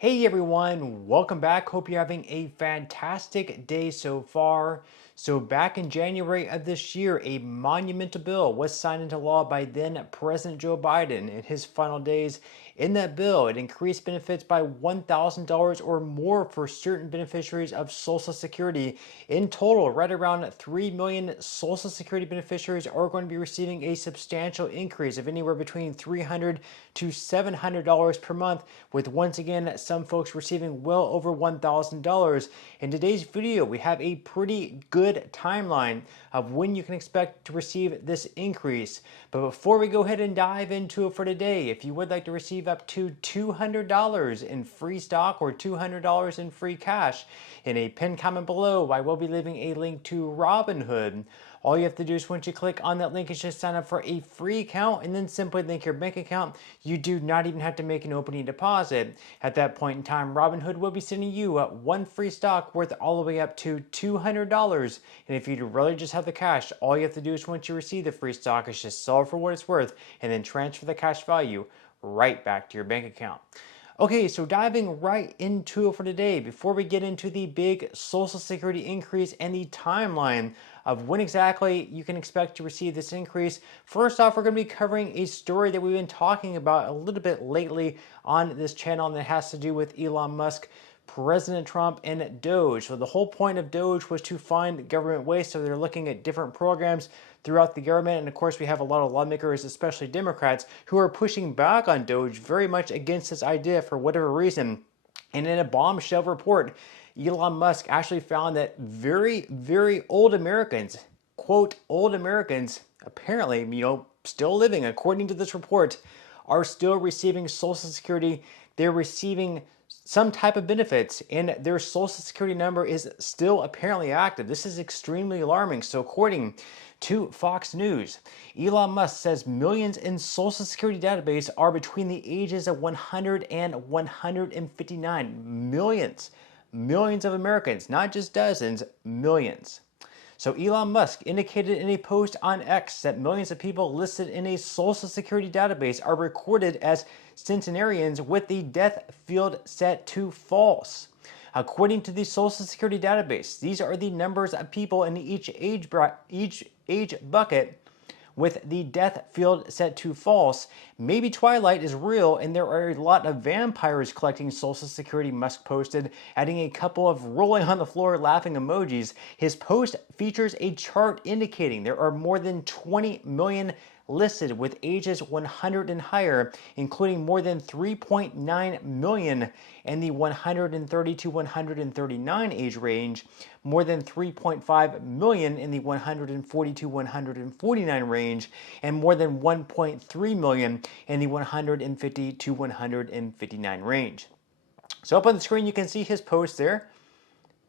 Hey everyone, welcome back. Hope you're having a fantastic day so far. So back in January of this year, a monumental bill was signed into law by then President Joe Biden in his final days. In that bill, it increased benefits by $1,000 or more for certain beneficiaries of Social Security. In total, right around 3 million Social Security beneficiaries are going to be receiving a substantial increase of anywhere between $300 to $700 per month, with once again some folks receiving well over $1,000. In today's video, we have a pretty good timeline of when you can expect to receive this increase. But before we go ahead and dive into it for today, if you would like to receive up to $200 in free stock or $200 in free cash, in a pinned comment below, I will be leaving a link to Robinhood. All you have to do is once you click on that link is just sign up for a free account and then simply link your bank account. You do not even have to make an opening deposit. At that point in time, Robinhood will be sending you one free stock worth all the way up to $200. And if you really just have the cash, all you have to do is once you receive the free stock is just sell it for what it's worth and then transfer the cash value right back to your bank account. Okay, so diving right into it for today, before we get into the big Social Security increase and the timeline of when exactly you can expect to receive this increase, first off, we're going to be covering a story that we've been talking about a little bit lately on this channel, and that has to do with Elon Musk, President Trump, and Doge. So the whole point of Doge was to find government waste, so they're looking at different programs throughout the government. And of course, we have a lot of lawmakers, especially Democrats, who are pushing back on Doge very much against this idea for whatever reason. And in a bombshell report, Elon Musk actually found that very, very old Americans, quote, old Americans, apparently, still living, according to this report, are still receiving Social Security. They're receiving some type of benefits, and their Social Security number is still apparently active. This is extremely alarming. So according to Fox News, Elon Musk says millions in Social Security database are between the ages of 100 and 159. Millions of Americans, not just dozens, millions. So Elon Musk indicated in a post on X that millions of people listed in a Social Security database are recorded as centenarians with the death field set to false. According to the Social Security database, these are the numbers of people in each age bucket with the death field set to false. Maybe Twilight is real and there are a lot of vampires collecting Social Security, Musk posted, adding a couple of rolling on the floor laughing emojis. His post features a chart indicating there are more than 20 million listed with ages 100 and higher, including more than 3.9 million in the 130 to 139 age range, more than 3.5 million in the 140 to 149 range, and more than 1.3 million in the 150 to 159 range. So up on the screen you can see his post there.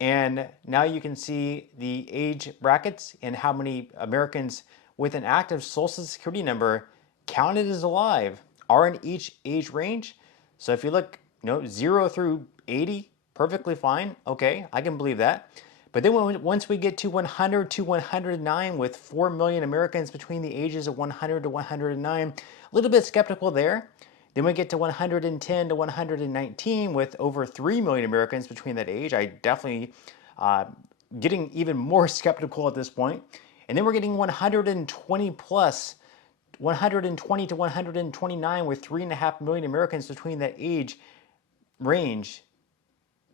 And now you can see the age brackets and how many Americans with an active Social Security number counted as alive are in each age range. So if you look, 0 through 80, perfectly fine. Okay, I can believe that. But then once we get to 100 to 109 with 4 million Americans between the ages of 100 to 109, a little bit skeptical there. Then we get to 110 to 119 with over 3 million Americans between that age. I definitely getting even more skeptical at this point. And then we're getting 120 plus, 120 to 129 with 3.5 million Americans between that age range.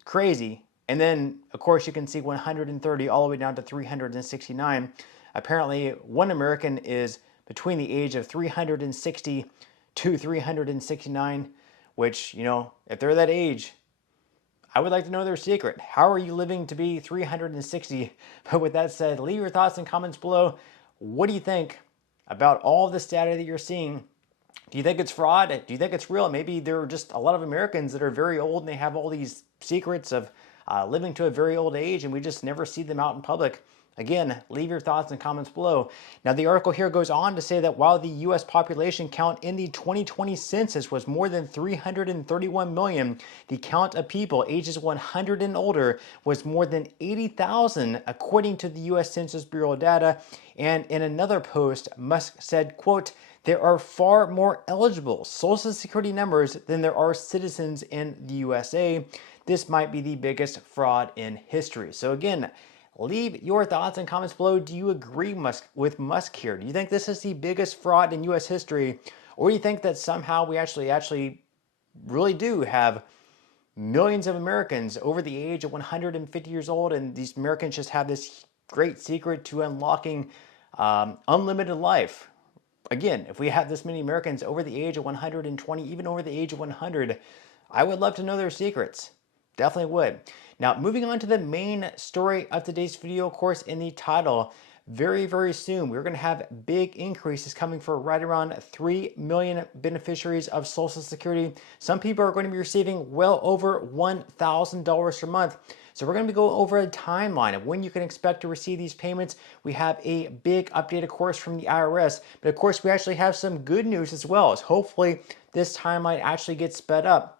Crazy. And then, of course, you can see 130 all the way down to 369. Apparently, one American is between the age of 360 to 369, which, if they're that age, I would like to know their secret. How are you living to be 360? But with that said, leave your thoughts and comments below. What do you think about all this data that you're seeing? Do you think it's fraud? Do you think it's real? Maybe there are just a lot of Americans that are very old and they have all these secrets of living to a very old age and we just never see them out in public. Again, leave your thoughts and comments below. Now, the article here goes on to say that while the U.S. population count in the 2020 census was more than 331 million, the count of people ages 100 and older was more than 80,000, according to the U.S. Census Bureau data. And in another post, Musk said, quote, "There are far more eligible Social Security numbers than there are citizens in the USA. This might be the biggest fraud in history." So again, leave your thoughts and comments below. Do you agree with Musk here? Do you think this is the biggest fraud in U.S. history? Or do you think that somehow we actually really do have millions of Americans over the age of 150 years old, and these Americans just have this great secret to unlocking unlimited life? Again, if we have this many Americans over the age of 120, even over the age of 100, I would love to know their secrets. Definitely would. Now, moving on to the main story of today's video, of course, in the title, very, very soon, we're going to have big increases coming for right around 3 million beneficiaries of Social Security. Some people are going to be receiving well over $1,000 per month. So we're going to go over a timeline of when you can expect to receive these payments. We have a big update, of course, from the IRS. But of course, we actually have some good news as well, as hopefully this timeline actually gets sped up.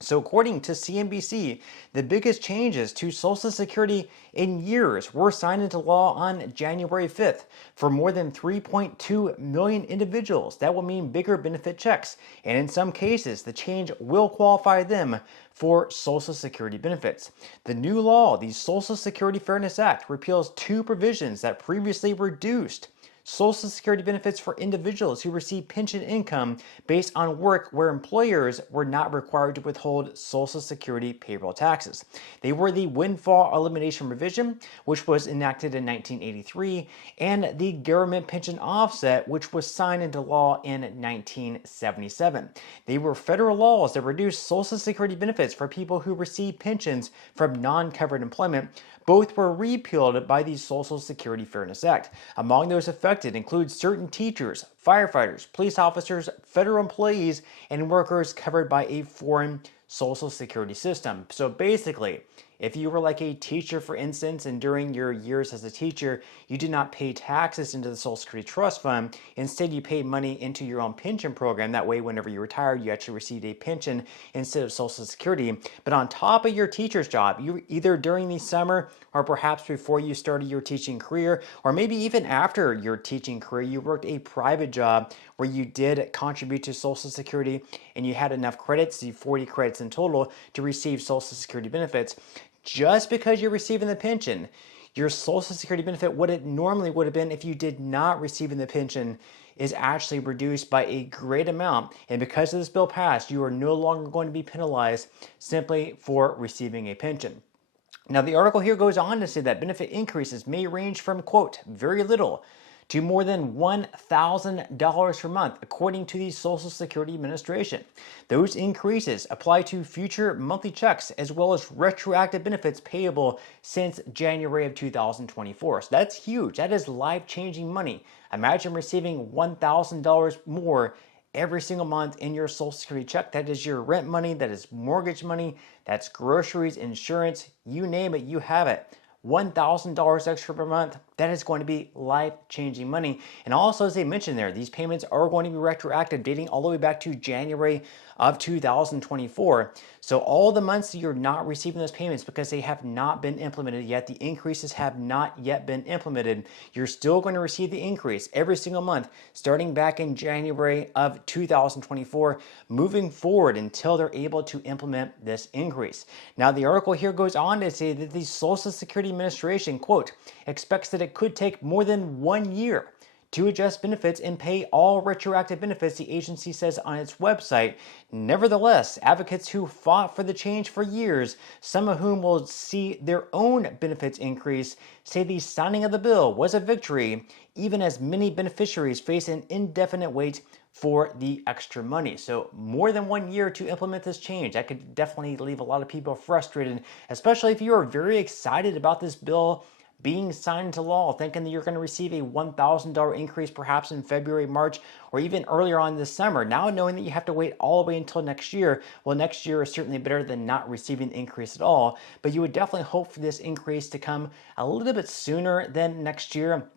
So according to CNBC, the biggest changes to Social Security in years were signed into law on January 5th. For more than 3.2 million individuals, that will mean bigger benefit checks. And in some cases, the change will qualify them for Social Security benefits. The new law, the Social Security Fairness Act, repeals two provisions that previously reduced Social Security benefits for individuals who receive pension income based on work where employers were not required to withhold Social Security payroll taxes. They were the windfall elimination provision, which was enacted in 1983, and the government pension offset, which was signed into law in 1977. They were federal laws that reduced Social Security benefits for people who receive pensions from non-covered employment. Both were repealed by the Social Security Fairness Act. Among those affected include certain teachers, firefighters, police officers, federal employees, and workers covered by a foreign Social Security system. So basically, if you were like a teacher, for instance, and during your years as a teacher, you did not pay taxes into the Social Security Trust Fund. Instead, you paid money into your own pension program. That way, whenever you retired, you actually received a pension instead of Social Security. But on top of your teacher's job, you either during the summer or perhaps before you started your teaching career, or maybe even after your teaching career, you worked a private job where you did contribute to Social Security and you had enough credits, the 40 credits in total, to receive Social Security benefits. Just because you're receiving the pension, your Social Security benefit, what it normally would have been if you did not receive the pension, is actually reduced by a great amount. And because of this bill passed, you are no longer going to be penalized simply for receiving a pension. Now, the article here goes on to say that benefit increases may range from, quote, very little to more than $1,000 per month, according to the Social Security Administration. Those increases apply to future monthly checks as well as retroactive benefits payable since January of 2024. So that's huge. That is life-changing money. Imagine receiving $1,000 more every single month in your Social Security check. That is your rent money, that is mortgage money, that's groceries, insurance, you name it, you have it. $1,000 extra per month, that is going to be life-changing money. And also, as they mentioned there, these payments are going to be retroactive, dating all the way back to January of 2024. So all the months that you're not receiving those payments because they have not been implemented yet, the increases have not yet been implemented, you're still going to receive the increase every single month, starting back in January of 2024, moving forward until they're able to implement this increase. Now, the article here goes on to say that the Social Security Administration, quote, expects that it could take more than 1 year to adjust benefits and pay all retroactive benefits, the agency says on its website. Nevertheless, advocates who fought for the change for years, some of whom will see their own benefits increase, say the signing of the bill was a victory, even as many beneficiaries face an indefinite wait for the extra money. So more than 1 year to implement this change. That could definitely leave a lot of people frustrated, especially if you are very excited about this bill being signed into law, thinking that you're going to receive a $1,000 increase perhaps in February, March, or even earlier on this summer. Now knowing that you have to wait all the way until next year, well, next year is certainly better than not receiving the increase at all, but you would definitely hope for this increase to come a little bit sooner than next year.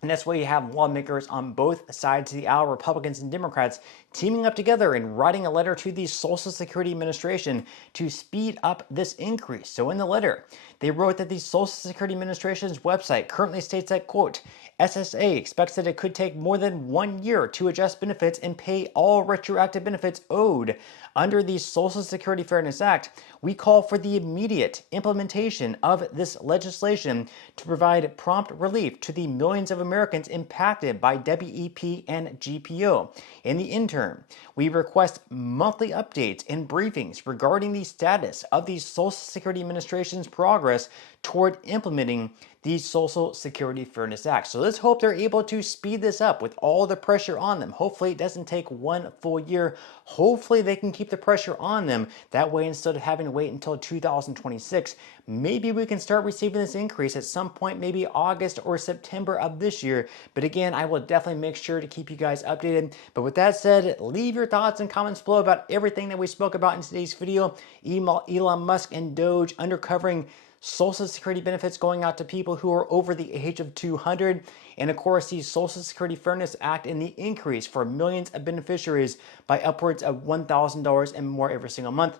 And that's why you have lawmakers on both sides of the aisle, Republicans and Democrats, teaming up together and writing a letter to the Social Security Administration to speed up this increase. So in the letter, they wrote that the Social Security Administration's website currently states that, quote, SSA expects that it could take more than 1 year to adjust benefits and pay all retroactive benefits owed. Under the Social Security Fairness Act, we call for the immediate implementation of this legislation to provide prompt relief to the millions of Americans impacted by WEP and GPO. In the interim, we request monthly updates and briefings regarding the status of the Social Security Administration's progress toward implementing the Social Security Fairness Act. So let's hope they're able to speed this up with all the pressure on them. Hopefully it doesn't take 1 full year. Hopefully they can keep the pressure on them. That way, instead of having to wait until 2026, maybe we can start receiving this increase at some point, maybe August or September of this year. But again, I will definitely make sure to keep you guys updated. But with that said, leave your thoughts and comments below about everything that we spoke about in today's video. Elon Musk and Doge undercovering Social Security benefits going out to people who are over the age of 200, and of course the Social Security Fairness Act and the increase for millions of beneficiaries by upwards of $1,000 and more every single month.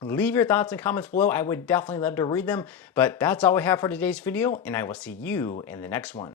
Leave your thoughts and comments below. I would definitely love to read them, but that's all we have for today's video, and I will see you in the next one.